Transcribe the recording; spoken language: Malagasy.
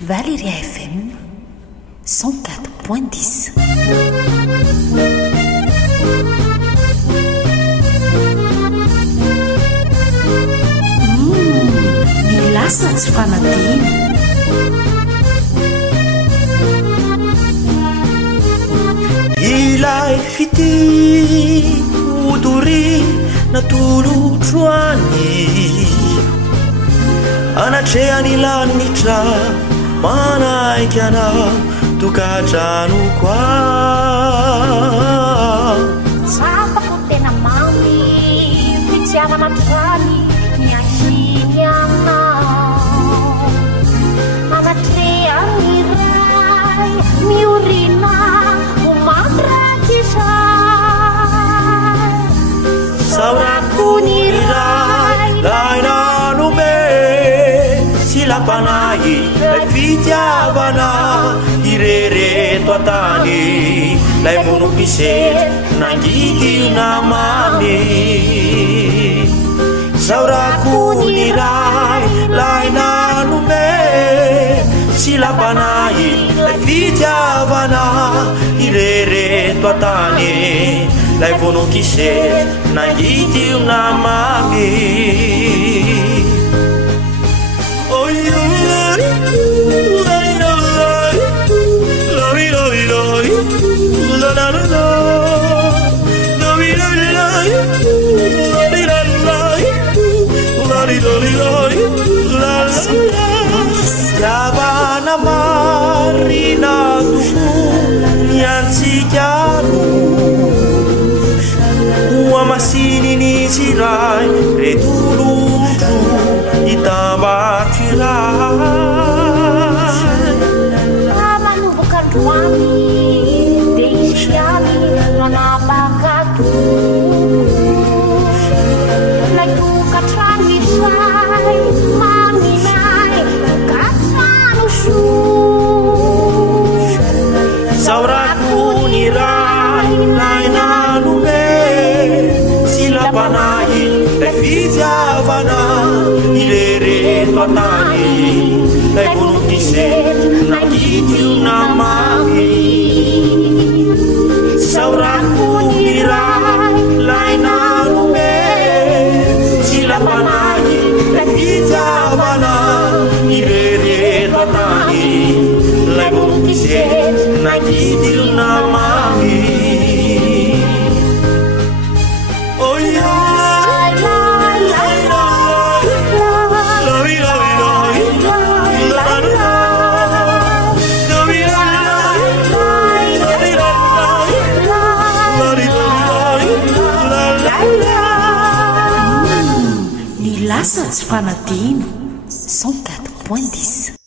Valeria FM 104.10. Milasa tsy fanadina. Ilay fity odory natolotroany anatreany lanitra manaiky anao tokadrano koa Sapako tena mamy fitiavana trany miahiny aminao anatreany ray miorina omamprakizay saurakony ray lainanome silapanahy lay fitiavana irereto atany lay monompisetry nangitio namamy saurakony ray lainanome silapanahy lay fitiavana irereto atany lay vononkisety nangitio namamy Yavana marina tuku nyansikanu Uamasini ni sirai retuluju itambachirai Ramanu bukan ruami Deisiami manapakatu Laitu katrani sai maminai katranu su Saurakuni rai lainanume silapanahi lay fitiavana irereto atany lay vononkisety nangitio namamy saurakuni rai lainanume silapanahi lay fitiavana irereto atany lay vononkisety nangitio namamy Milasa tsy fanadina 104.10.